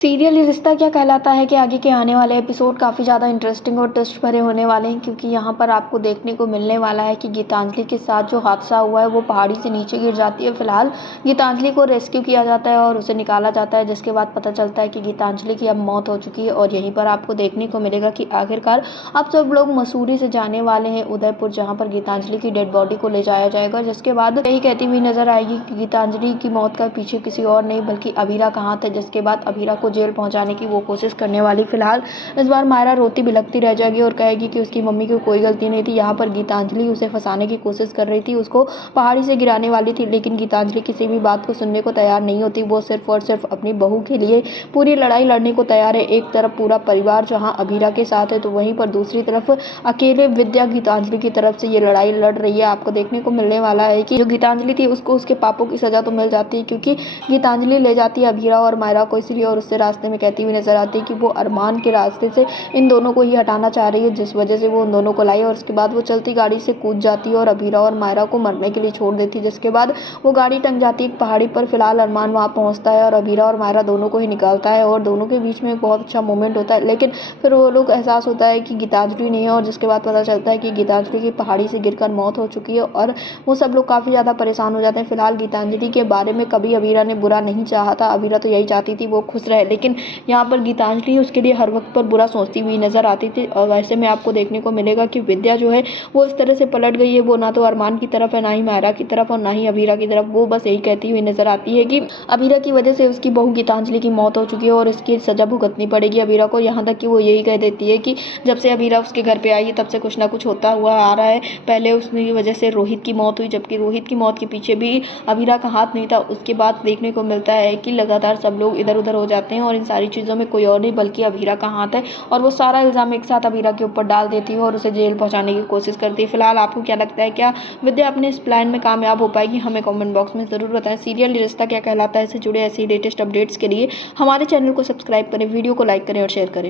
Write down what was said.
Serial ये रिश्ता क्या कहलाता है कि आगे के आने वाले एपिसोड काफ़ी ज़्यादा इंटरेस्टिंग और ट्विस्ट भरे होने वाले हैं, क्योंकि यहाँ पर आपको देखने को मिलने वाला है कि गीतांजलि के साथ जो हादसा हुआ है वो पहाड़ी से नीचे गिर जाती है। फिलहाल गीतांजलि को रेस्क्यू किया जाता है और उसे निकाला जाता है, जिसके बाद पता चलता है कि गीतांजलि की अब मौत हो चुकी है। और यहीं पर आपको देखने को मिलेगा कि आखिरकार अब सब लोग मसूरी से जाने वाले हैं उदयपुर, जहाँ पर गीतांजलि की डेड बॉडी को ले जाया जाएगा। जिसके बाद यही कहती हुई नजर आएगी कि गीतांजलि की मौत का पीछे किसी और नहीं बल्कि अभीरा का हाथ है। जिसके बाद अभीरा को जेल पहुंचाने की वो कोशिश करने वाली। फिलहाल इस बार मायरा रोती बिलखती रह जाएगी और कहेगी कि उसकी मम्मी की कोई गलती नहीं थी। यहाँ पर गीतांजलि उसे फंसाने की कोशिश कर रही थी, उसको पहाड़ी से गिराने वाली थी, लेकिन गीतांजलि किसी भी बात को सुनने को तैयार नहीं होती। वो सिर्फ और सिर्फ अपनी बहू के लिए पूरी लड़ाई लड़ने को तैयार है। एक तरफ पूरा परिवार जहाँ अभीरा के साथ है, तो वहीं पर दूसरी तरफ अकेले विद्या गीतांजलि की तरफ से ये लड़ाई लड़ रही है। आपको देखने को मिलने वाला है कि जो गीतांजलि थी उसको उसके पापों की सजा तो मिल जाती है, क्योंकि गीतांजलि ले जाती है अभीरा और मायरा को इसलिए, और उससे रास्ते में कहती हुई नजर आती है कि वो अरमान के रास्ते से इन दोनों को ही हटाना चाह रही है, जिस वजह से वो उन दोनों को लाई। और उसके बाद वो चलती गाड़ी से कूद जाती है और अभीरा और मायरा को मरने के लिए छोड़ देती है। जिसके बाद वो गाड़ी टंग जाती है एक पहाड़ी पर। फिलहाल अरमान वहाँ पहुँचता है और अभीरा और मायरा दोनों को ही निकालता है और दोनों के बीच में एक बहुत अच्छा मोमेंट होता है। लेकिन फिर वो लोग एहसास होता है कि गीतांजलि नहीं है, और जिसके बाद पता चलता है कि गीतांजलि की पहाड़ी से गिरकर मौत हो चुकी है और वो सब लोग काफ़ी ज़्यादा परेशान हो जाते हैं। फिलहाल गीतांजलि के बारे में कभी अभीरा ने बुरा नहीं चाहा था, अभीरा तो यही चाहती थी वो खुश रहे, लेकिन यहाँ पर गीतांजलि उसके लिए हर वक्त पर बुरा सोचती हुई नजर आती थी। और वैसे में आपको देखने को मिलेगा कि विद्या जो है वो इस तरह से पलट गई है, वो ना तो अरमान की तरफ है, ना ही मायरा की तरफ और ना ही अभीरा की तरफ। वो बस यही कहती हुई नजर आती है कि अभीरा की वजह से उसकी बहू गीतांजलि की मौत हो चुकी है और इसकी सजा भुगतनी पड़ेगी अभीरा को। यहाँ तक कि वो यही कह देती है कि जब से अभीरा उसके घर पे आई है तब से कुछ ना कुछ होता हुआ आ रहा है। पहले उसकी वजह से रोहित की मौत हुई, जबकि रोहित की मौत के पीछे भी अभीरा का हाथ नहीं था। उसके बाद देखने को मिलता है कि लगातार सब लोग इधर उधर हो जाते हैं और इन सारी चीज़ों में कोई और नहीं बल्कि अभीरा का हाथ है, और वो सारा इल्ज़ाम एक साथ अभीरा के ऊपर डाल देती है और उसे जेल पहुंचाने की कोशिश करती है। फिलहाल आपको क्या लगता है, क्या विद्या अपने इस प्लान में कामयाब हो पाएगी? हमें कमेंट बॉक्स में ज़रूर बताएं। सीरियल रिश्ता क्या कहलाता है से जुड़े ऐसे लेटेस्ट अपडेट्स के लिए हमारे चैनल को सब्सक्राइब करें, वीडियो को लाइक करें और शेयर करें।